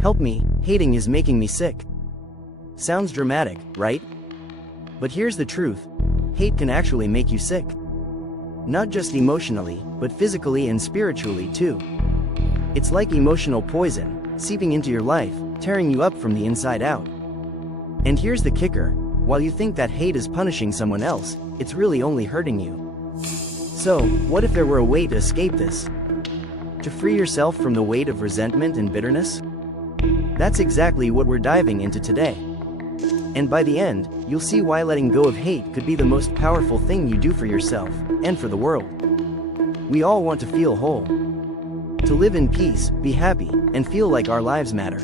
Help me, hating is making me sick. Sounds dramatic, right? But here's the truth. Hate can actually make you sick. Not just emotionally, but physically and spiritually too. It's like emotional poison, seeping into your life, tearing you up from the inside out. And here's the kicker. While you think that hate is punishing someone else, it's really only hurting you. So, what if there were a way to escape this? To free yourself from the weight of resentment and bitterness? That's exactly what we're diving into today. And by the end, you'll see why letting go of hate could be the most powerful thing you do for yourself, and for the world. We all want to feel whole. To live in peace, be happy, and feel like our lives matter.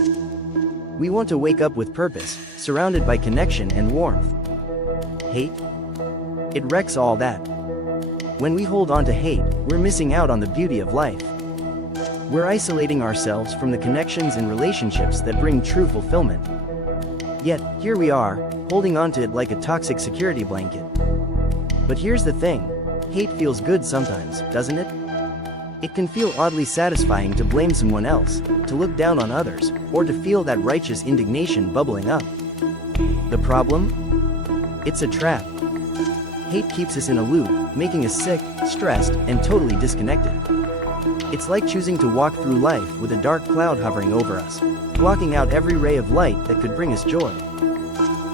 We want to wake up with purpose, surrounded by connection and warmth. Hate? It wrecks all that. When we hold on to hate, we're missing out on the beauty of life. We're isolating ourselves from the connections and relationships that bring true fulfillment. Yet, here we are, holding on to it like a toxic security blanket. But here's the thing. Hate feels good sometimes, doesn't it? It can feel oddly satisfying to blame someone else, to look down on others, or to feel that righteous indignation bubbling up. The problem? It's a trap. Hate keeps us in a loop, making us sick, stressed, and totally disconnected. It's like choosing to walk through life with a dark cloud hovering over us, blocking out every ray of light that could bring us joy.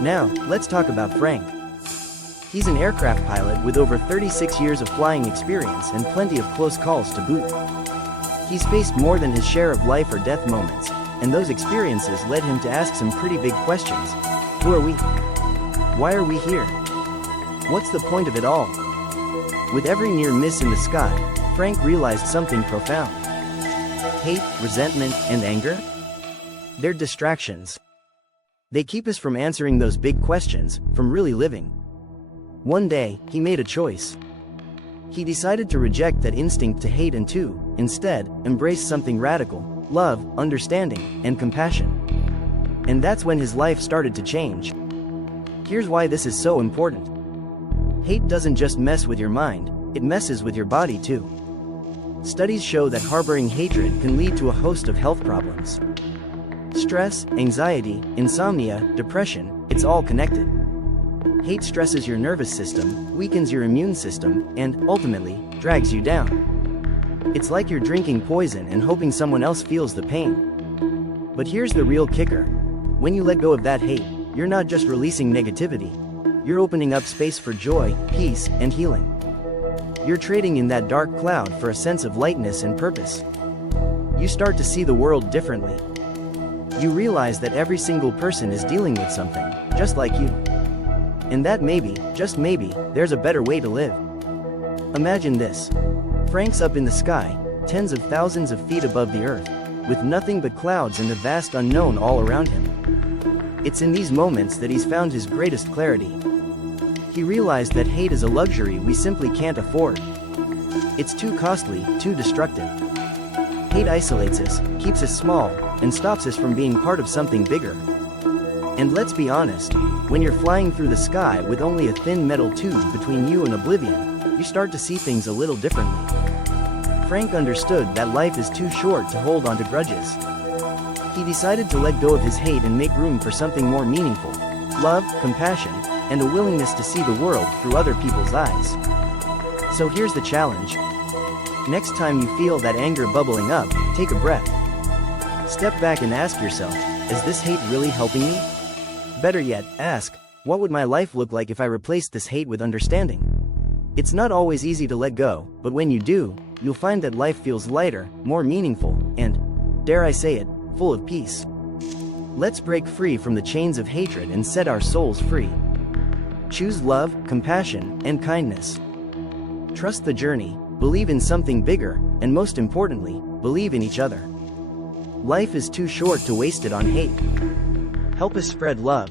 Now, let's talk about Frank. He's an aircraft pilot with over 36 years of flying experience and plenty of close calls to boot. He's faced more than his share of life or death moments, and those experiences led him to ask some pretty big questions. Who are we? Why are we here? What's the point of it all? With every near miss in the sky, Frank realized something profound. Hate, resentment, and anger? They're distractions. They keep us from answering those big questions, from really living. One day, he made a choice. He decided to reject that instinct to hate and to, instead, embrace something radical: love, understanding, and compassion. And that's when his life started to change. Here's why this is so important. Hate doesn't just mess with your mind, it messes with your body too. Studies show that harboring hatred can lead to a host of health problems. Stress, anxiety, insomnia, depression, it's all connected. Hate stresses your nervous system, weakens your immune system, and, ultimately, drags you down. It's like you're drinking poison and hoping someone else feels the pain. But here's the real kicker. When you let go of that hate, you're not just releasing negativity. You're opening up space for joy, peace, and healing. You're trading in that dark cloud for a sense of lightness and purpose. You start to see the world differently. You realize that every single person is dealing with something, just like you. And that maybe, just maybe, there's a better way to live. Imagine this. Frank's up in the sky, tens of thousands of feet above the earth, with nothing but clouds and the vast unknown all around him. It's in these moments that he's found his greatest clarity. He realized that hate is a luxury we simply can't afford. It's too costly, too destructive. Hate isolates us, keeps us small, and stops us from being part of something bigger. And let's be honest, when you're flying through the sky with only a thin metal tube between you and oblivion, you start to see things a little differently. Frank understood that life is too short to hold on to grudges. He decided to let go of his hate and make room for something more meaningful: love, compassion, and a willingness to see the world through other people's eyes. So here's the challenge. Next time you feel that anger bubbling up, take a breath. Step back and ask yourself, is this hate really helping me? Better yet, ask, what would my life look like if I replaced this hate with understanding? It's not always easy to let go, but when you do, you'll find that life feels lighter, more meaningful, and, dare I say it, full of peace. Let's break free from the chains of hatred and set our souls free. Choose love, compassion, and kindness. Trust the journey, believe in something bigger, and most importantly, believe in each other. Life is too short to waste it on hate. Help us spread love,